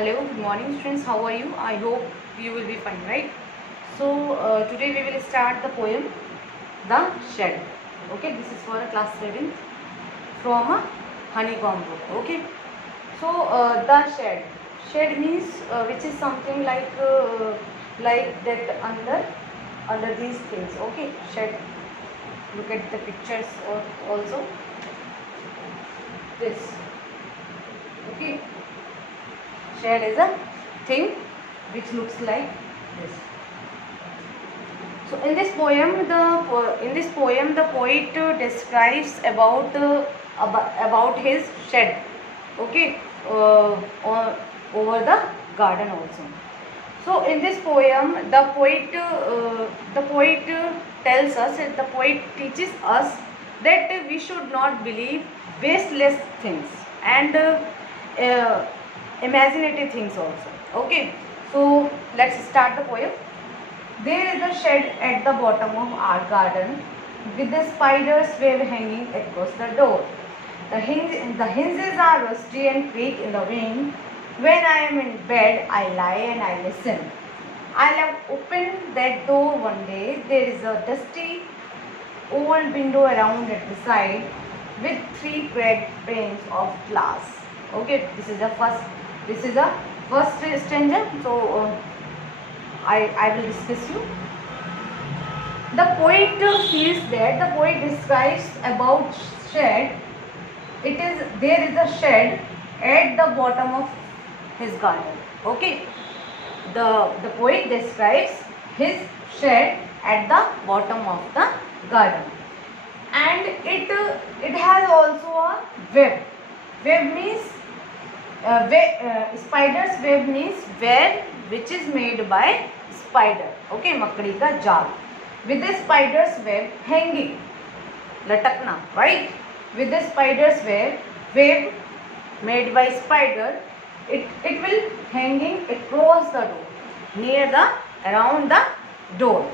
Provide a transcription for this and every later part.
Hello, good morning students. How are you? I hope you will be fine, right? So today we will start the poem The Shed. Okay, this is for a class 7 from a honeycomb book. Okay, so the shed. Shed means which is something like that under these things. Okay, shed. Look at the pictures also. This. Okay. Shed is a thing which looks like this. So in this poem, the poet describes about his shed. Okay, over the garden also. So in this poem, the poet tells us, the poet teaches us that we should not believe baseless things and imaginative things also. Okay, so let's start the poem. There is a shed at the bottom of our garden with the spider's web hanging across the door. The hinges are rusty and creak in the wind. When I am in bed, I lie and I listen. I'll have opened that door one day. There is a dusty old window around at the side with 3 cracked panes of glass. Okay, this is a first stanza. So I will discuss you. The poet feels that the poet describes about shed. There is a shed at the bottom of his garden. Okay, the poet describes his shed at the bottom of the garden, and it has also a web. Web means spider's web means web which is made by spider. Okay, मकड़ी का जाल. With the spider's web hanging, लटकना, right? With the spider's web made by spider, it will hanging across the door, around the door.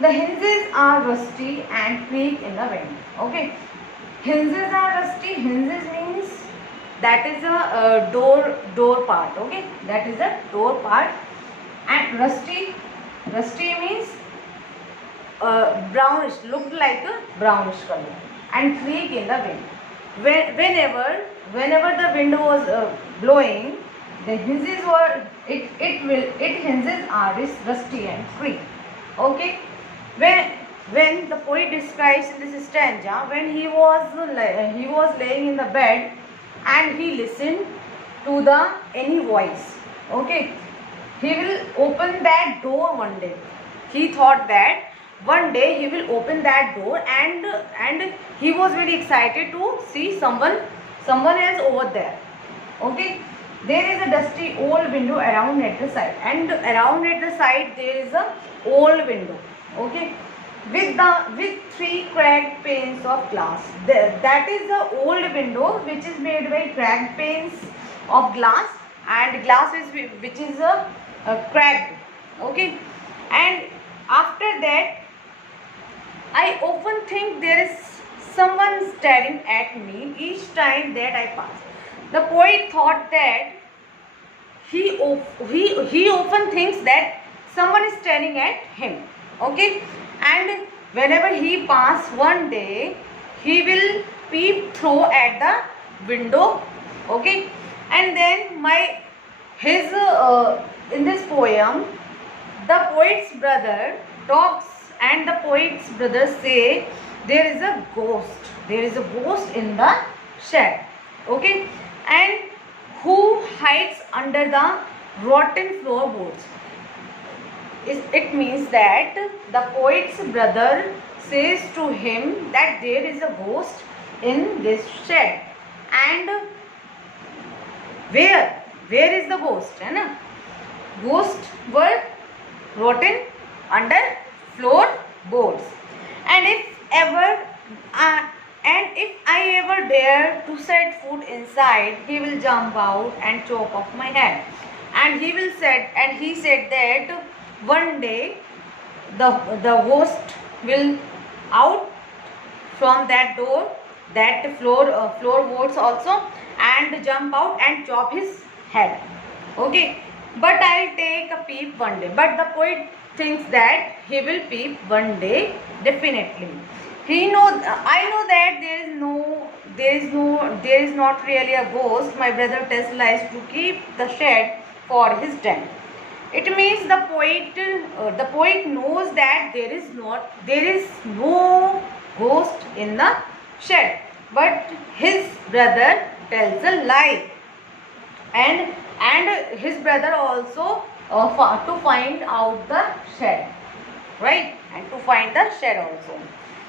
The hinges are rusty and creak in the wind. Okay, hinges are rusty. Hinges means that is a door part. Okay, that is a door part. And rusty means brownish, looked like a brownish color, and creak in the wind. Whenever the wind was blowing, the hinges were hinges are rusty and creak. Okay, when the poet describes in this stanza, when he was laying in the bed and he listened to the any voice. Okay, he will open that door one day. He thought that one day he will open that door, and he was very excited to see someone else over there. Okay, there is a dusty old window around at the side, and around at the side there is a old window. Okay, with 3 cracked panes of glass. That is the old window which is made by cracked panes of glass, and glass which is cracked. Okay, and after that I often think there is someone staring at me each time that I pass. The poet thought that he often thinks that someone is staring at him. Okay, and whenever he pass one day, he will peep through at the window. Okay, and then in this poem, the poet's brother talks, and the poet's brother say there is a ghost in the shed. Okay, and who hides under the rotten floorboards. It means that the poet's brother says to him that there is a ghost in this shed. And where is the ghost? Ghost were rotten under floorboards. And if I ever dare to set foot inside, he will jump out and chop off my head. And he said that one day the ghost will out from that door, that floorboards also, and jump out and chop his head. Okay, but I'll take a peep one day. But the poet thinks that he will peep one day definitely. I know that there is not really a ghost. My brother tells lies to keep the shed for his den. It means the poet knows that there is no ghost in the shed, but his brother tells a lie, and his brother also to find out the shed, right, and to find the shed also.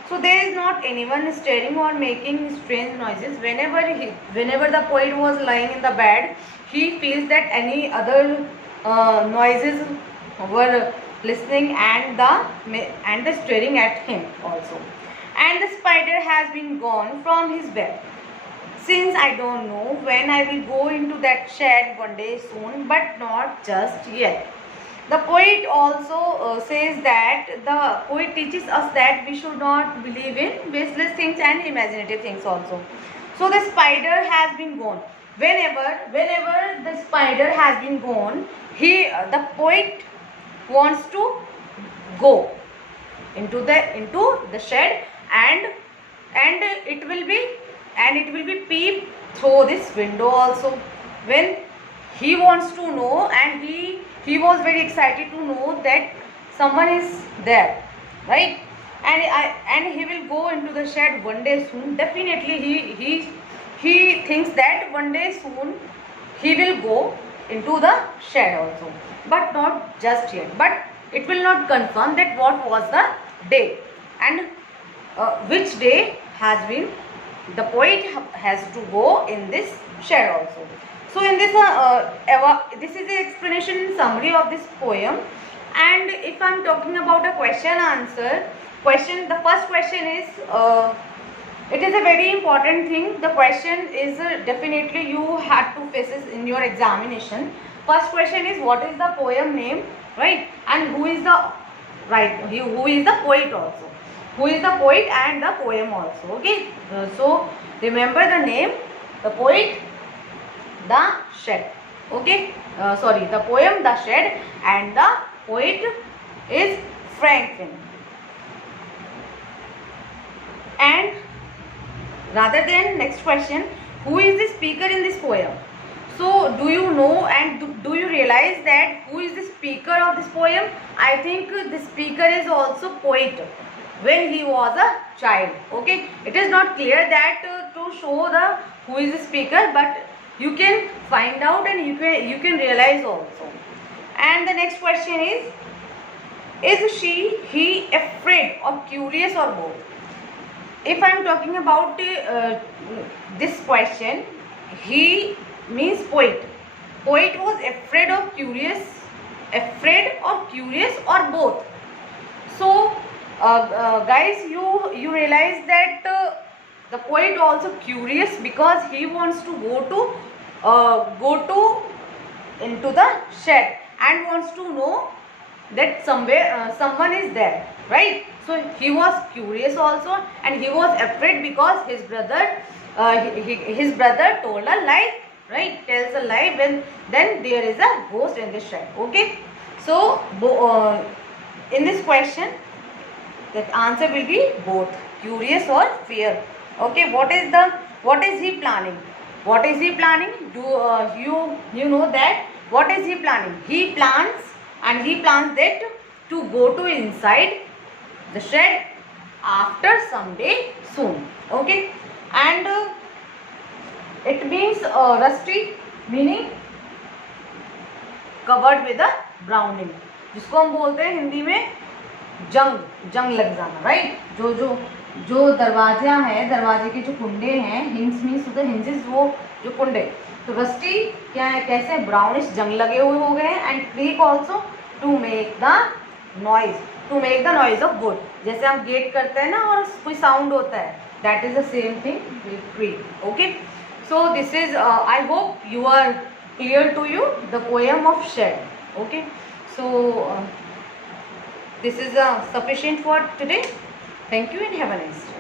So there is not anyone stirring or making strange noises. Whenever the poet was lying in the bed, he feels that any other noises were listening and the staring at him also. And the spider has been gone from his bed. Since I don't know when I will go into that shed one day soon, but not just yet. The poet also says that the poet teaches us that we should not believe in baseless things and imaginative things also. So the spider has been gone. Whenever the spider has been gone, the poet wants to go into the shed, and it will be peep through this window also. When he wants to know, and he was very excited to know that someone is there, right, and he will go into the shed one day soon. Definitely he thinks that one day soon he will go into the shed also, but not just yet. But it will not confirm that what was the day, and which day has been the poet has to go in this shed also. So in this this is the explanation summary of this poem. And if I am talking about a question answer, the first question is it is a very important thing. The question is definitely you had to face it in your examination. First question is, what is the poem name, right, and who is the poet also, who is the poet and the poem also. Okay, so remember the name, the poet, the shed. Okay, sorry, the poem, the shed, and the poet is Franklin. And rather than next question, who is the speaker in this poem? So do you know and do you realize that who is the speaker of this poem? I think the speaker is also poet when he was a child. Okay, it is not clear that to show the who is the speaker, but you can find out and you can realize also. And the next question is he afraid or curious or both? If I am talking about this question, he means poet. Poet was afraid or curious or both. So guys, you realize that the poet also curious because he wants to go to into the shed and wants to know that somewhere someone is there, right? So he was curious also, and he was afraid because his brother told a lie, right? Tells a lie when then there is a ghost in the shed. Okay, so in this question the answer will be both, curious or fear. Okay, what is he planning? What is he planning? You know that what is he planning? He plans that to go to inside the shed after some day soon. Okay, and it means rusty, meaning covered with a browning, जिसको हम बोलते हैं हिंदी में जंग लग जाना, right. जो दरवाजा है, दरवाजे के जो कुंडे हैं, हिंग्स मीन्स होते हैं हिंजेस, वो जो कुंडे, तो रस्टी क्या है, कैसे ब्राउनिश जंग लगे हुए हो गए हैं। And creak also to make the noise of wood, जैसे हम गेट करते हैं ना और कोई साउंड होता है, that is the same thing will creak. Okay, so this is I hope you are clear to you the poem of shade. Okay, so this is sufficient for today. Thank you and have a nice day.